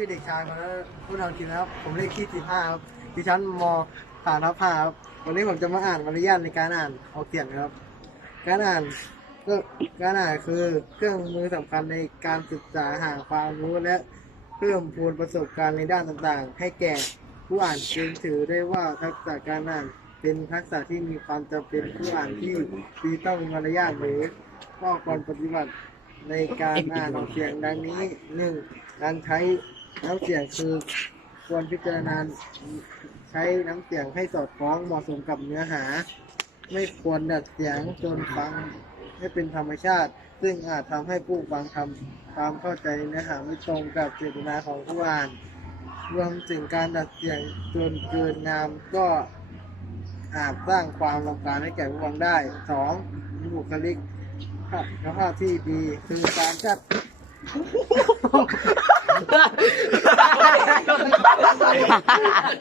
ชื่อเด็กชายมาแล้วผู้นำทีนะครับ ผมเลขที่สิบห้าครับดิฉันมฐานทัพห้าครับวันนี้ผมจะมาอ่านมารยาทในการอ่านออกเสียงนะครับ การอ่านก็การอ่านคือเครื่องมือสำคัญในการศึกษาหาความรู้และเพิ่มพูนประสบการณ์ในด้านต่างๆ ให้แก่ผู้อ่านจึงถือได้ว่าทักษะการอ่านเป็นทักษะที่มีความจำเป็นผู้อ่านที่ดีต้องมีมารยาทหรือข้อควรปฏิบัติในการอ่านออกเสียงดังนี้หนึ่งการใช้ น้ำเสียงคือควรพิจารณาใช้น้ำเสียงให้สอดคล้องเหมาะสมกับเนื้อหา ไม่ควรดัดเสียงจนฟังให้เป็นธรรมชาติ ซึ่งอาจทำให้ผู้ฟังทำความเข้าใจเนื้อหาไม่ตรงกับเจตนาของผู้อ่าน รวมถึงการดัดเสียงจนเกินงามก็อาจสร้างความรำคาญให้แก่ผู้ฟังได้สองมีบุคลิกภาพที่ดีคือการจัด 哈哈哈哈哈！哈哈哈哈哈！